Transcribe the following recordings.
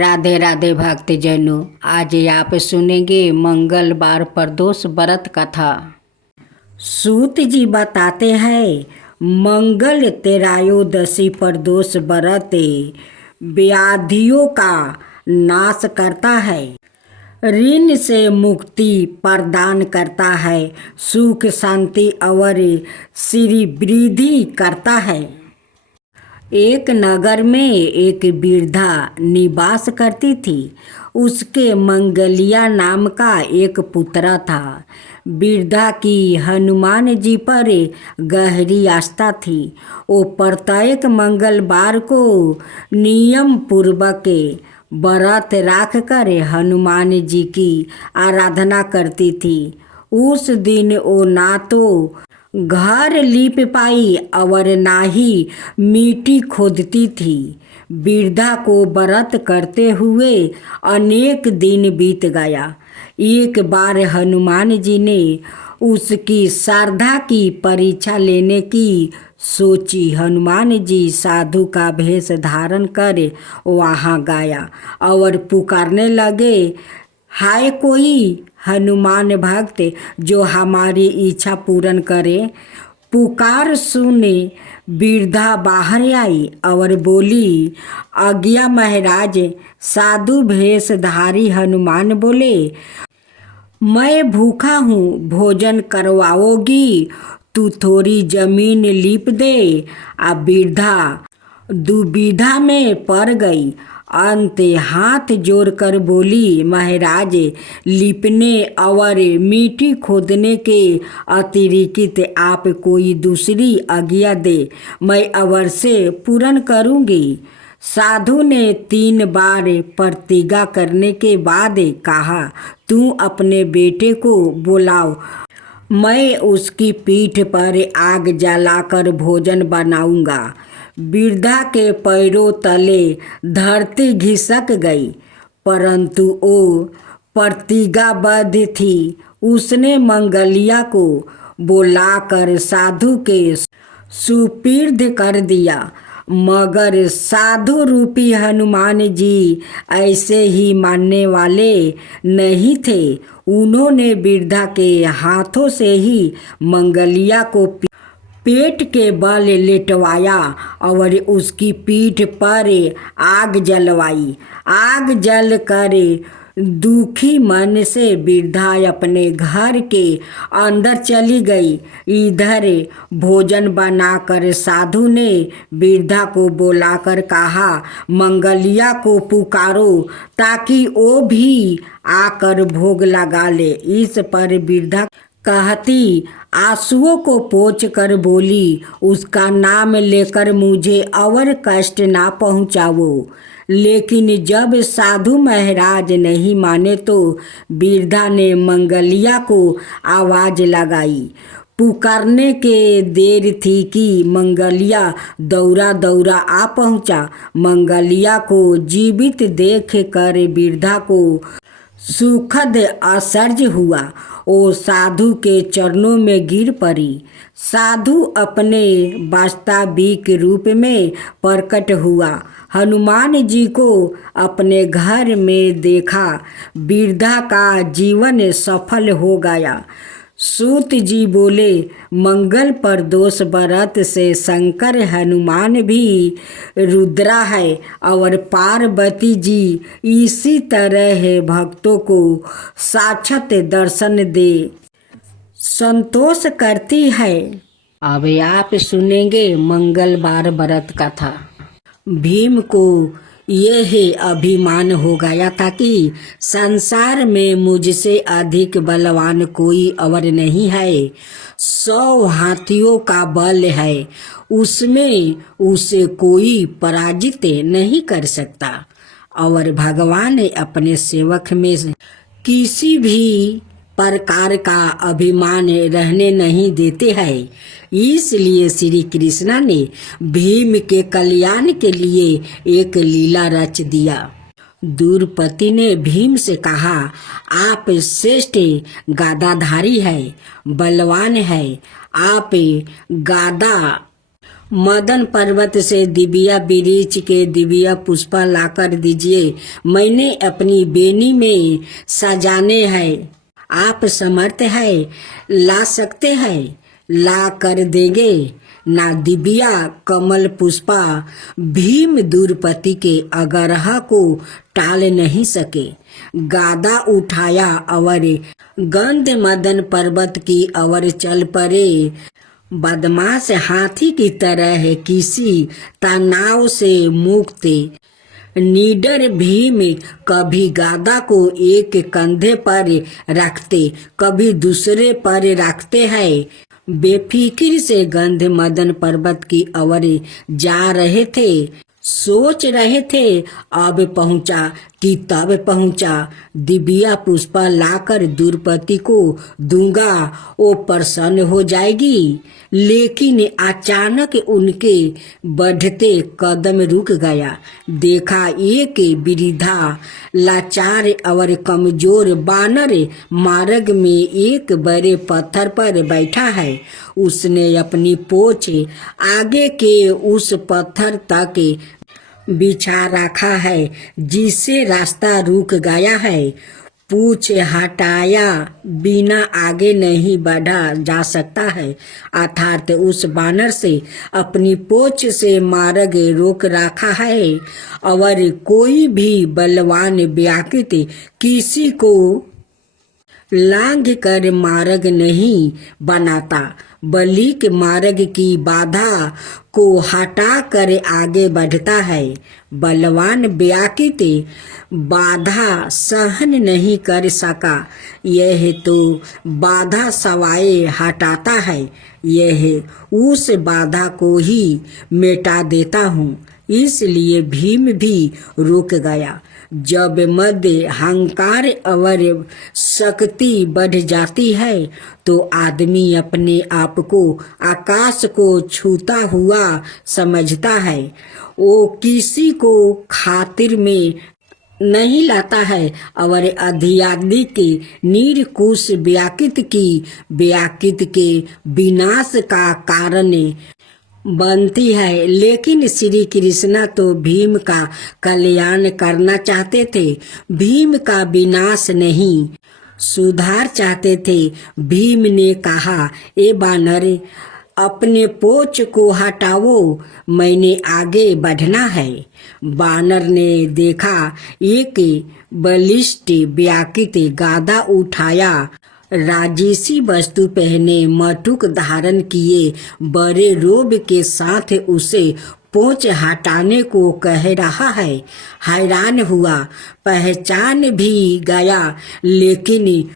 राधे राधे भक्तजनों, आज आप सुनेंगे मंगलवार प्रदोष व्रत कथा। सूत जी बताते हैं, मंगल त्रयोदशी प्रदोष व्रत व्याधियों का नाश करता है, ऋण से मुक्ति प्रदान करता है, सुख शांति और श्री वृद्धि करता है। एक नगर में एक वृद्धा निवास करती थी। उसके मंगलिया नाम का एक पुत्र था। वृद्धा की हनुमान जी पर गहरी आस्था थी। वो प्रत्येक मंगलवार को नियम पूर्वक व्रत रख कर हनुमान जी की आराधना करती थी। उस दिन वो ना तो घर लीप पाई और ना ही मिट्टी खोदती थी। वृद्धा को व्रत करते हुए अनेक दिन बीत गया। एक बार हनुमान जी ने उसकी श्रद्धा की परीक्षा लेने की सोची। हनुमान जी साधु का वेश धारण कर वहाँ गया और पुकारने लगे, हाय कोई हनुमान भक्त जो हमारी इच्छा पूर्ण करे। पुकार सुने वृद्धा बाहर आई और बोली, आज्ञा महाराज। साधु वेशधारी हनुमान बोले, मैं भूखा हूँ, भोजन करवाओगी? तू थोड़ी जमीन लीप दे। अब वृद्धा दुविधा में पड़ गई। अंत हाथ जोड़कर बोली, महाराज, लिपने और मिट्टी खोदने के अतिरिक्त आप कोई दूसरी आज्ञा दे, मैं अवश्य पूर्ण करूँगी। साधु ने 3 बार प्रतिज्ञा करने के बाद कहा, तू अपने बेटे को बुलाओ, मैं उसकी पीठ पर आग जलाकर भोजन बनाऊंगा। वृद्धा के पैरों तले धरती खिसक गई, परंतु वो प्रतिज्ञाबद्ध थी। उसने मंगलिया को बुलाकर साधु के सुपुर्द कर दिया। मगर साधु रूपी हनुमान जी ऐसे ही मानने वाले नहीं थे। उन्होंने वृद्धा के हाथों से ही मंगलिया को पेट के बल लेटवाया और उसकी पीठ पर आग जलवाई। आग जल कर दुखी मन से वृद्धा अपने घर के अंदर चली गई। इधर भोजन बनाकर साधु ने वृद्धा को बुलाकर कहा, मंगलिया को पुकारो ताकि वो भी आकर भोग लगा ले। इस पर वृद्धा कहती, आंसुओं को पोंछ कर बोली, उसका नाम लेकर मुझे और कष्ट ना पहुँचाओ। लेकिन जब साधु महाराज नहीं माने तो वृद्धा ने मंगलिया को आवाज़ लगाई। पुकारने के देर थी कि मंगलिया दौड़ा दौड़ा आ पहुँचा। मंगलिया को जीवित देख कर वृद्धा को सुखद आश्चर्य हुआ। वो साधु के चरणों में गिर पड़ी। साधु अपने वास्तविक रूप में प्रकट हुआ। हनुमान जी को अपने घर में देखा। वृद्धा का जीवन सफल हो गया। सूत जी बोले, मंगल प्रदोष व्रत से शंकर हनुमान भी रुद्रा है और पार्वती जी इसी तरह भक्तों को साक्षात दर्शन दे संतोष करती है। अब आप सुनेंगे मंगलवार व्रत कथा। भीम को यह अभिमान हो गया था कि संसार में मुझसे अधिक बलवान कोई और नहीं है। 100 हाथियों का बल है, उसमें उसे कोई पराजित नहीं कर सकता। और भगवान अपने सेवक में किसी भी प्रकार का अभिमान रहने नहीं देते हैं। इसलिए श्री कृष्ण ने भीम के कल्याण के लिए एक लीला रच दिया। द्रौपदी ने भीम से कहा, आप श्रेष्ठ गादाधारी है, बलवान है। आप गादा मदन पर्वत से दिव्या बिरीच के दिव्या पुष्पा लाकर दीजिए, मैंने अपनी बेनी में सजाने हैं। आप समर्थ है, ला सकते हैं, ला कर देंगे ना। दिव्या कमल पुष्पा भीम द्रुपति के अगरहा को टाल नहीं सके। गादा उठाया और गंध मदन पर्वत की ओर चल पड़े। बदमाश हाथी की तरह किसी तनाव से मुक्त निडर भीम कभी गादा को एक कंधे पर रखते, कभी दूसरे पर रखते हैं। बेफिक्र से गंध मदन पर्वत की ओर जा रहे थे। सोच रहे थे अब पहुंचा कि तब पहुंचा। दिव्या पुष्पा लाकर द्रुपति को दूंगा, वो प्रसन्न हो जाएगी। लेकिन अचानक उनके बढ़ते कदम रुक गया। देखा एक वृद्धा लाचार और कमजोर बानर मार्ग में एक बड़े पत्थर पर बैठा है। उसने अपनी पोंछ आगे के उस पत्थर तक बिछा रखा है जिससे रास्ता रुक गया है। पूछ हटाया बिना आगे नहीं बढ़ा जा सकता है, अर्थात उस बानर से अपनी पोंछ से मार्ग रोक रखा है। और कोई भी बलवान व्यक्ति किसी को लांघ कर मार्ग नहीं बनाता, बल्कि मार्ग की बाधा को हटा कर आगे बढ़ता है। बलवान व्यक्ति बाधा सहन नहीं कर सका, यह तो बाधा सवाए हटाता है, यह उस बाधा को ही मिटा देता हूँ। इसलिए भीम भी रुक गया। जब मध्य अहंकार और शक्ति बढ़ जाती है तो आदमी अपने आप को आकाश को छूता हुआ समझता है। वो किसी को खातिर में नहीं लाता है और आध्यात्मिक निरकुश व्यक्ति के विनाश का कारण बनती है। लेकिन श्री कृष्ण तो भीम का कल्याण करना चाहते थे, भीम का विनाश नहीं, सुधार चाहते थे। भीम ने कहा, ए बानर, अपने पोंछ को हटाओ, मैंने आगे बढ़ना है। बानर ने देखा एक बलिष्ठ व्यक्ति गादा उठाया, राजेशी वस्तु पहने, मटुक धारण किए, बड़े रोब के साथ उसे पोंछ हटाने को कह रहा है। हैरान हुआ, पहचान भी गया, लेकिन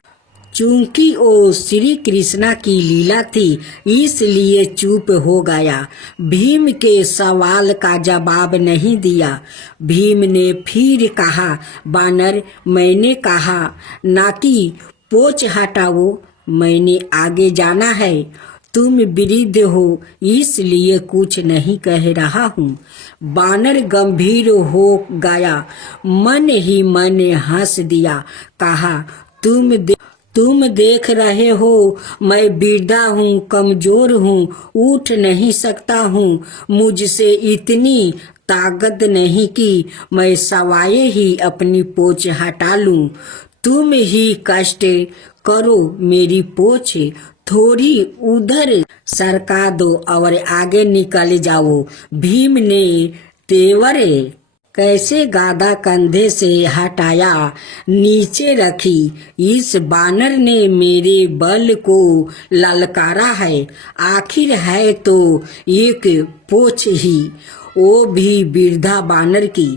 चूंकि वो श्री कृष्णा की लीला थी इसलिए चुप हो गया। भीम के सवाल का जवाब नहीं दिया। भीम ने फिर कहा, बानर, मैंने कहा ना कि पोंछ हटाओ, मैंने आगे जाना है। तुम वृद्ध हो इसलिए कुछ नहीं कह रहा हूँ। बानर गंभीर हो गया, मन ही मन हंस दिया, कहा, तुम देख रहे हो मैं वृद्धा हूँ, कमजोर हूँ, उठ नहीं सकता हूँ, मुझसे इतनी ताकत नहीं कि मैं सवाए ही अपनी पोंछ हटा लूँ। तुम ही कष्ट करो, मेरी पोंछ थोड़ी उधर सरका दो और आगे निकल जाओ। भीम ने तेवर कैसे गादा कंधे से हटाया, नीचे रखी। इस बानर ने मेरे बल को ललकारा है, आखिर है तो एक पोंछ ही, वो भी वृद्धा बानर की।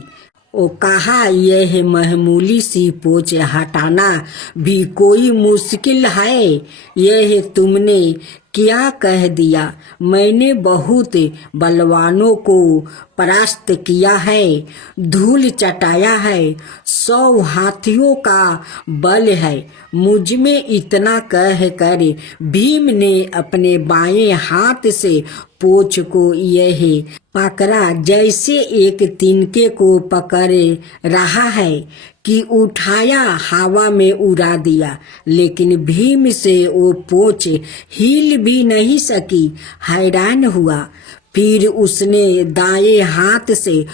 वो कहा, यह मामूली सी पोंछ हटाना भी कोई मुश्किल है। यह तुमने क्या कह दिया? मैंने बहुत बलवानों को परास्त किया है, धूल चटाया है, 100 हाथियों का बल है मुझ में। इतना कह कर भीम ने अपने बाएं हाथ से पोंछ को यह पकड़ा जैसे एक तिनके को पकड़ रहा है कि उठाया हवा में उड़ा दिया। लेकिन भीम से वो पोंछ हिल भी नहीं सकी। हैरान हुआ, फिर उसने दाएं हाथ से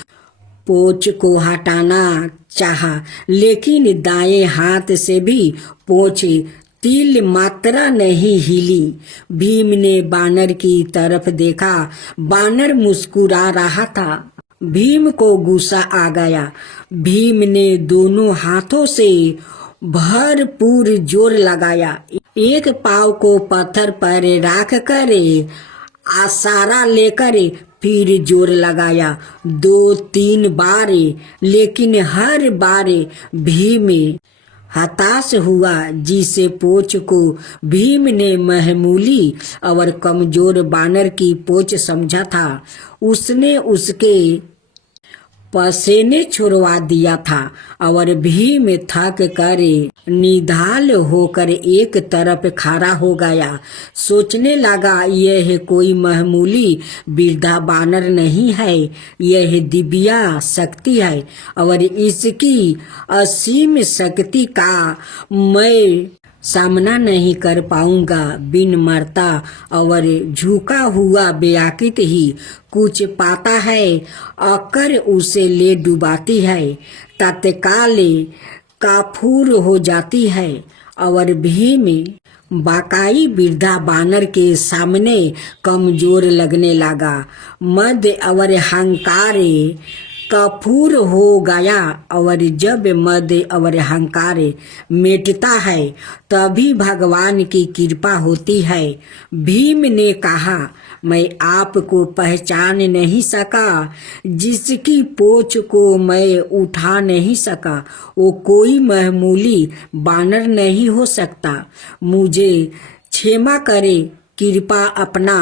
पोंछ को हटाना चाहा, लेकिन दाएं हाथ से भी पोंछ तिल मात्रा नहीं हिली। भीम ने बानर की तरफ देखा। बानर मुस्कुरा रहा था। भीम को गुस्सा आ गया। भीम ने दोनों हाथों से भरपूर जोर लगाया। एक पाँव को पत्थर पर रख कर आसारा लेकर फिर जोर लगाया। 2-3 बार, लेकिन हर बार भीम हताश हुआ। जिसे पोंछ को भीम ने मामूली और कमजोर बानर की पोंछ समझा था, उसने उसके पसीने छुड़वा दिया था और भीम थक कर निढाल होकर एक तरफ खड़ा हो गया। सोचने लगा, यह कोई मामूली वृद्धा बानर नहीं है, यह दिव्या शक्ति है और इसकी असीम शक्ति का मैं सामना नहीं कर पाऊंगा। बिन मरता और झुका हुआ व्याकृत ही कुछ पाता है, आकर उसे ले डुबाती है, तत्काल काफूर हो जाती है। और भीम बाकाई वृद्धा बानर के सामने कमजोर लगने लगा। मद और अहंकार कपूर हो गया और जब मद और अहंकार मिटता है तभी भगवान की कृपा होती है। भीम ने कहा, मैं आपको पहचान नहीं सका। जिसकी पोंछ को मैं उठा नहीं सका वो कोई मामूली बानर नहीं हो सकता। मुझे क्षमा करे, कृपा अपना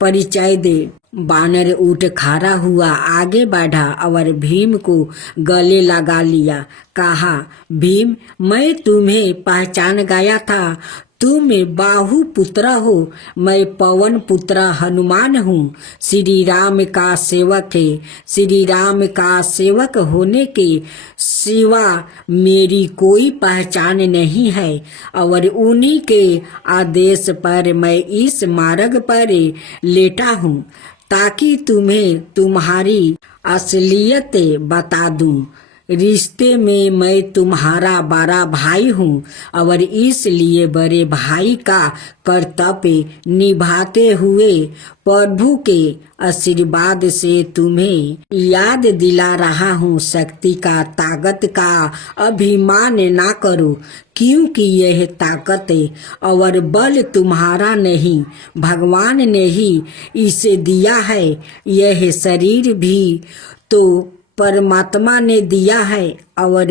परिचय दे। बानर उठ खड़ा हुआ, आगे बढ़ा और भीम को गले लगा लिया। कहा, भीम, मैं तुम्हें पहचान गया था। तुम बाहु पुत्र हो, मैं पवन पुत्र हनुमान हूँ। श्री राम का सेवक है। श्री राम का सेवक होने के सिवा मेरी कोई पहचान नहीं है और उन्हीं के आदेश पर मैं इस मार्ग पर लेटा हूँ ताकि तुम्हें तुम्हारी असलियत बता दूं। रिश्ते में मैं तुम्हारा बड़ा भाई हूँ और इसलिए बड़े भाई का कर्तव्य निभाते हुए प्रभु के आशीर्वाद से तुम्हें याद दिला रहा हूँ। शक्ति का ताकत का अभिमान ना करो, क्योंकि यह ताकत और बल तुम्हारा नहीं, भगवान ने ही इसे दिया है। यह शरीर भी तो परमात्मा ने दिया है और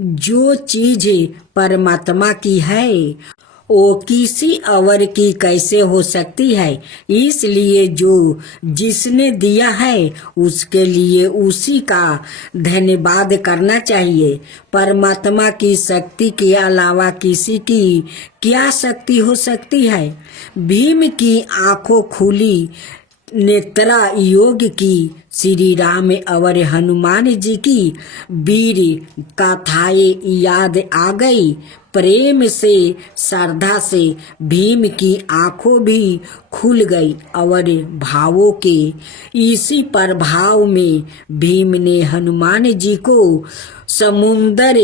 जो चीज परमात्मा की है वो किसी और की कैसे हो सकती है। इसलिए जो जिसने दिया है उसके लिए उसी का धन्यवाद करना चाहिए। परमात्मा की शक्ति के अलावा किसी की क्या शक्ति हो सकती है। भीम की आंखों खुली, नेत्रा योग की। श्री राम और हनुमान जी की वीर गाथाएं याद आ गई। प्रेम से, श्रद्धा से भीम की आंखों भी खुल गई और भावों के इसी प्रभाव में भीम ने हनुमान जी को समुंदर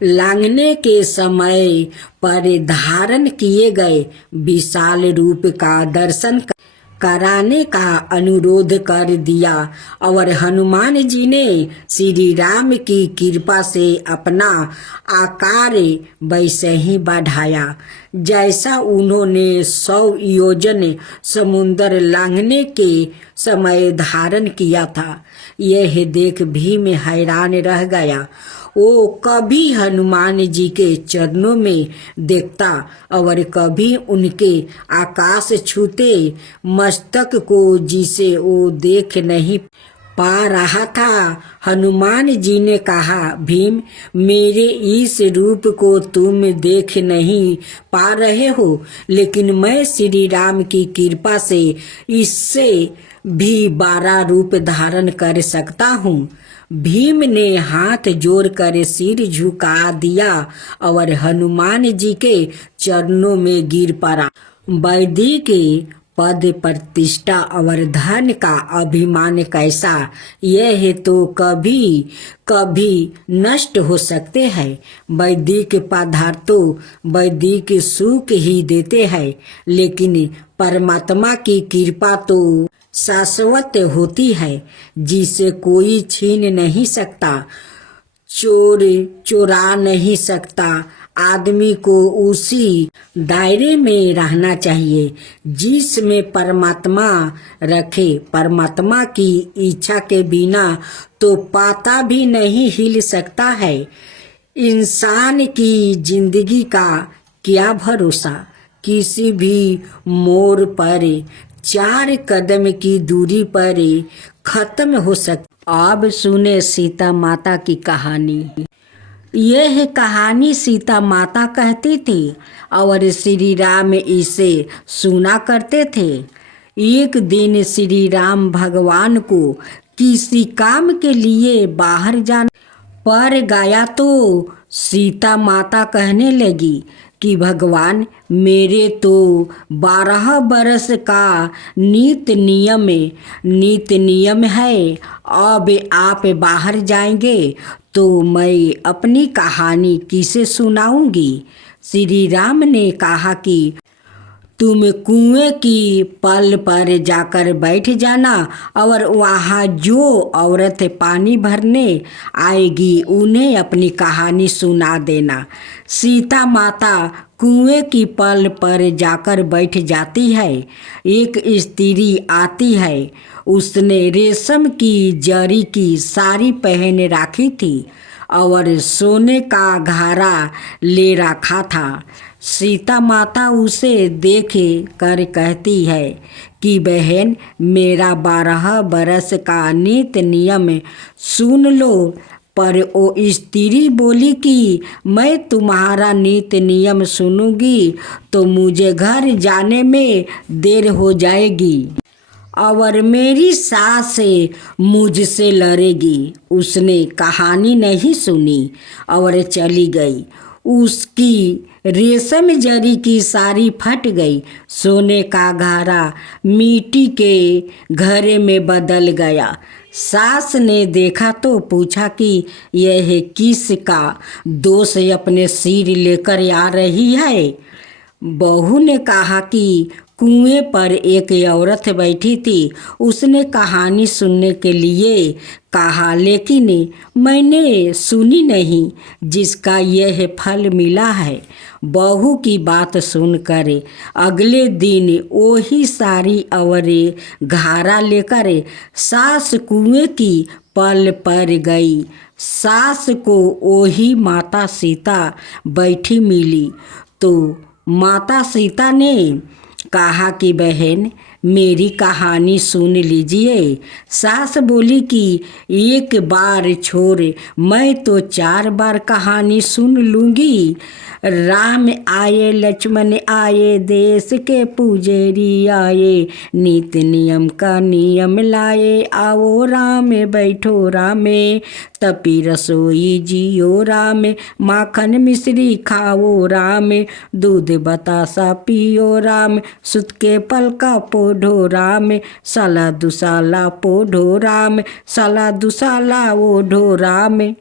लांघने के समय पर धारण किए गए विशाल रूप का दर्शन कराने का अनुरोध कर दिया और हनुमान जी ने श्री राम की कृपा से अपना आकार वैसे ही बढ़ाया जैसा उन्होंने 100 योजन समुद्र लांघने के समय धारण किया था। यह देख भीम हैरान रह गया। वो कभी हनुमान जी के चरणों में देखता और कभी उनके आकाश छूते मस्तक को, जिसे वो देख नहीं पा रहा था। हनुमान जी ने कहा, भीम, मेरे इस रूप को तुम देख नहीं पा रहे हो, लेकिन मैं श्री राम की कृपा से इससे भी 12 रूप धारण कर सकता हूँ। भीम ने हाथ जोड़कर सिर झुका दिया और हनुमान जी के चरणों में गिर पड़ा। वैदिक पद प्रतिष्ठा और धन का अभिमान कैसा, यह तो कभी कभी नष्ट हो सकते हैं। वैदिक पदार्थों वैदिक सुख ही देते हैं, लेकिन परमात्मा की कृपा तो शाश्वत होती है, जिसे कोई छीन नहीं सकता, चोर चुरा नहीं सकता। आदमी को उसी दायरे में रहना चाहिए जिसमें परमात्मा रखे। परमात्मा की इच्छा के बिना तो पाता भी नहीं हिल सकता है। इंसान की जिंदगी का क्या भरोसा, किसी भी मोड़ पर 4 कदम की दूरी पर खत्म हो सकता। अब सुने सीता माता की कहानी। यह कहानी सीता माता कहती थी और श्री राम इसे सुना करते थे। एक दिन श्री राम भगवान को किसी काम के लिए बाहर जाना पर गया तो सीता माता कहने लगी कि भगवान, मेरे तो 12 बरस का नित नियम है। अब आप बाहर जाएंगे तो मैं अपनी कहानी किसे सुनाऊंगी। श्री राम ने कहा कि तुम कुएं की पल पर जाकर बैठ जाना और वहाँ जो औरत पानी भरने आएगी उन्हें अपनी कहानी सुना देना। सीता माता कुएं की पल पर जाकर बैठ जाती है। एक स्त्री आती है। उसने रेशम की जरी की साड़ी पहन रखी थी और सोने का घारा ले रखा था। सीता माता उसे देख कर कहती है कि बहन, मेरा 12 बरस का नित नियम सुन लो। पर वो स्त्री बोली कि मैं तुम्हारा नित नियम सुनूंगी तो मुझे घर जाने में देर हो जाएगी और मेरी सास मुझसे लड़ेगी। उसने कहानी नहीं सुनी और चली गई। उसकी रेशम जरी की साड़ी फट गई। सोने का घारा मिट्टी के घड़े में बदल गया। सास ने देखा तो पूछा कि यह किसका दोष अपने सिर लेकर आ रही है। बहू ने कहा कि कुएं पर एक औरत बैठी थी। उसने कहानी सुनने के लिए कहा, लेकिन मैंने सुनी नहीं, जिसका यह फल मिला है। बहू की बात सुनकर अगले दिन वही साड़ी और घारा लेकर सास कुएं की पल पर गई। सास को वही माता सीता बैठी मिली तो माता सीता ने कहा कि बहन, मेरी कहानी सुन लीजिए। सास बोली कि एक बार छोड़, मैं तो 4 बार कहानी सुन लूँगी। राम आए लक्ष्मण आए, देश के पुजेरी आए, नीति नियम का नियम लाए, आओ राम बैठो रामे, तपी रसोई जियो राम, माखन मिश्री खाओ राम, दूध बतासा पियो राम, सुत के पलका पोढ़ो राम, साला दुसाला पोढ़ो राम, साला दुसाला ओढ़ो राम।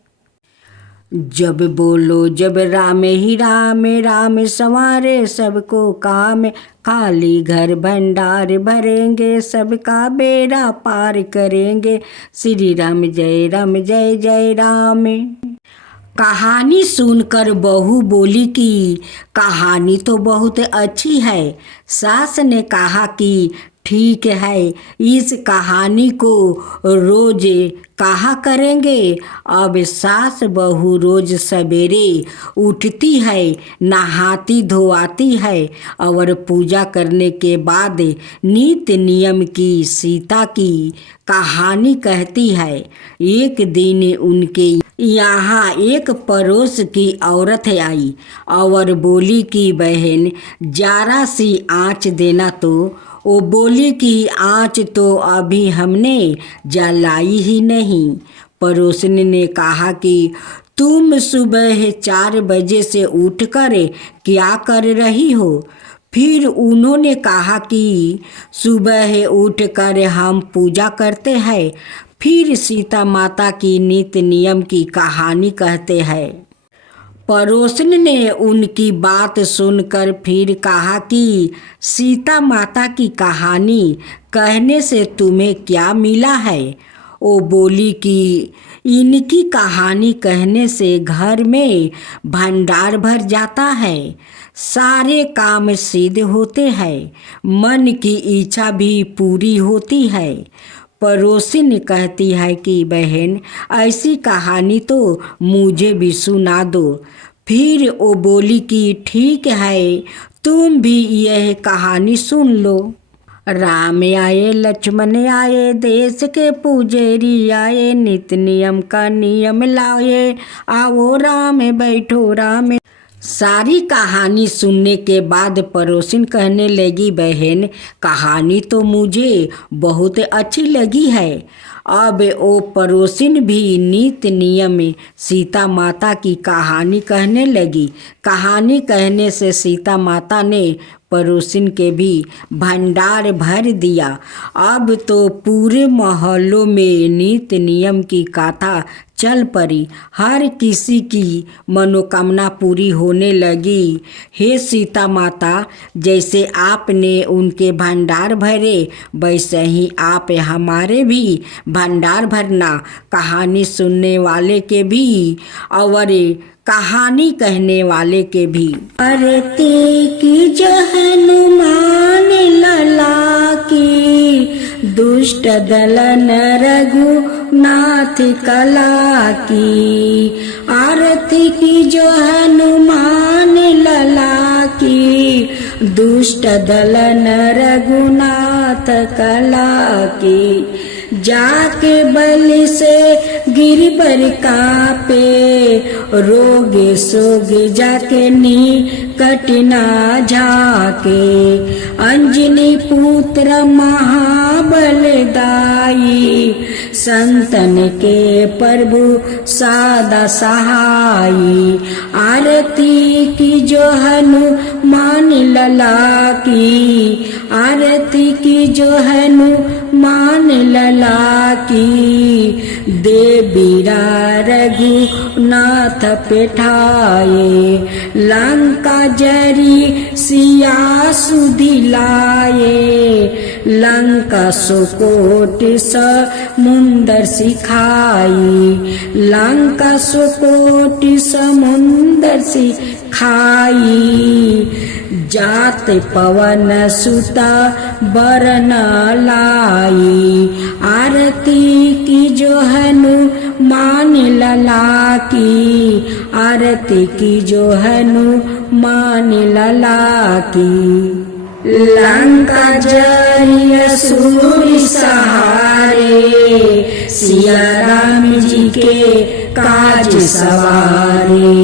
जब बोलो जब राम ही राम, राम संवारे सबको काम, खाली घर भंडार भरेंगे, सबका बेड़ा पार करेंगे, श्री राम जय जय राम। कहानी सुनकर बहू बोली कि कहानी तो बहुत अच्छी है। सास ने कहा कि ठीक है, इस कहानी को रोज कहा करेंगे। अब सास बहू रोज सवेरे उठती है, नहाती धोआती है और पूजा करने के बाद नित्य नियम की सीता की कहानी कहती है। एक दिन उनके यहाँ एक पड़ोस की औरत आई और बोली कि बहन, जरा सी आँच देना। तो वो बोली कि आँच तो अभी हमने जलाई ही नहीं। पड़ोसन ने कहा कि तुम सुबह 4 बजे से उठकर क्या कर रही हो? फिर उन्होंने कहा कि सुबह उठकर हम पूजा करते हैं, फिर सीता माता की नित्य नियम की कहानी कहते हैं। पड़ोसन ने उनकी बात सुनकर फिर कहा कि सीता माता की कहानी कहने से तुम्हें क्या मिला है? वो बोली कि इनकी कहानी कहने से घर में भंडार भर जाता है, सारे काम सिद्ध होते हैं, मन की इच्छा भी पूरी होती है। पड़ोसिन कहती है कि बहन, ऐसी कहानी तो मुझे भी सुना दो। फिर वो बोली कि ठीक है, तुम भी यह कहानी सुन लो। राम आए लक्ष्मण आए, देश के पुजेरी आए, नित्य नियम का नियम लाए, आओ राम बैठो राम। सारी कहानी सुनने के बाद पड़ोसिन कहने लगी, बहन कहानी तो मुझे बहुत अच्छी लगी है। अब वो पड़ोसिन भी नित्य नियम सीता माता की कहानी कहने लगी। कहानी कहने से सीता माता ने पड़ोसिन के भी भंडार भर दिया। अब तो पूरे मोहल्लों में नित्य नियम की गाथा चल पड़ी, हर किसी की मनोकामना पूरी होने लगी। हे सीता माता, जैसे आपने उनके भंडार भरे, वैसे ही आप हमारे भी भंडार भरना, कहानी सुनने वाले के भी और कहानी कहने वाले के भी। आरती की जो हनुमान लला की, दुष्ट दलन रघुनाथ कला की। आरती की जो हनुमान लला की, दुष्ट दलन रघुनाथ कला की। जाके बलि से गिरबर कापे, रोगे सोगे जाके निकट ना जाके। अंजनी पुत्र महाबलदाई, संतन के प्रभु सादा सहाई। आरती की जो हनुमान लला की, आरती की जो हनुमान लला की। देवीरा रघुनाथ पेठाए, लंका जरी सिया सुदिलाए। लंका सुकोट समुंदर सिखाई, लंका सुकोट समुंदर सिखाई। जात पवन सुता बरन लाई, आरती की जो हनुमान लला की। आरती की जो हनुमान लला की। लंका जरी असुर सहारे, सिया राम जी के काज सवारे।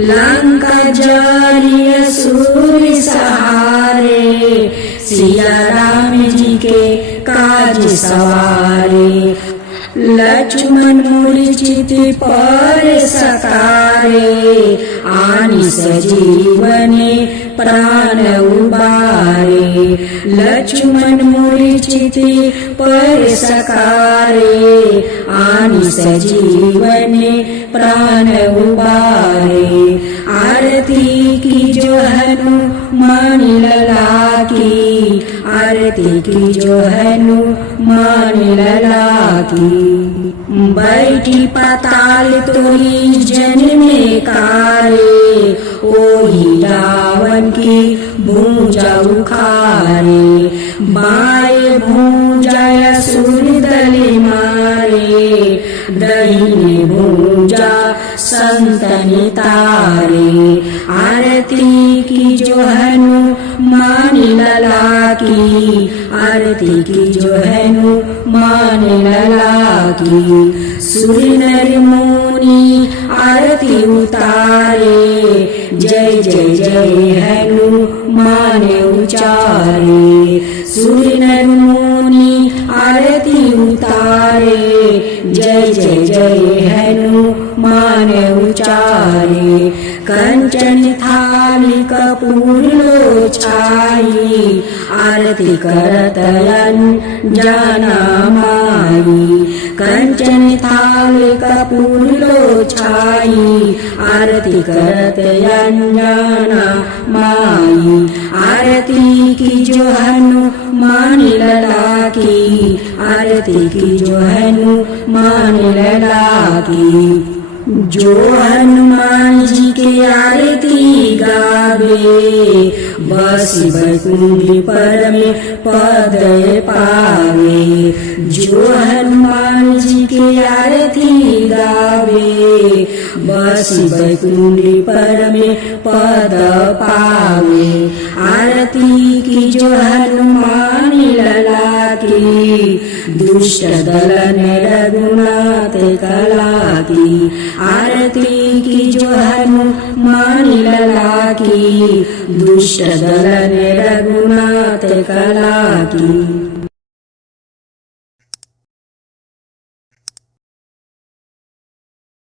लंका जरी असुर सहारे, सिया राम जी के काज सवारे। लक्ष्मण मूर्छित पर सकारे, आनि सजीवने प्राण उबारे। लक्ष्मण मूर्छित पर सकारे, आनि सजीवने प्राण उबारे। आरती की जो हनुमान लला की, आरती की जो हनुमान लला की। बैठी पाताल तोरी जन्मे कारे, ओही रावण की भूजा उखारे। बाएं भूजा असुर दल मारे, दाहिने भूजा संतन तारे। आरती की जो हनुमान लला की, आरती की जो हनुमान लला की। सुर नर मुनि आरती उतारे, जय जय जय हनुमान उचारे। सुर नर मुनि आरती उतारे, जय जय जय हनुमान उचारे। कंचन थाल कपूर लो छाई आरती करत अंजना माई कंचन थाल कपूर लो छाई आरती करत अंजना माई आरती की जो हनुमान लला की आरती की जो हनुमान लला की जो हनुमान जी के आरती गावे बस बैकुंठ पर में पद पावे जो हनुमान जी के आरती गावे बस बैकुंठ पर में पद पावे आरती की जो हनुमान लला की दुष्ट दलन रघुनाथ कला की आरती की जो हनुमान लला की दुष्ट दलन रघुनाथ कला की।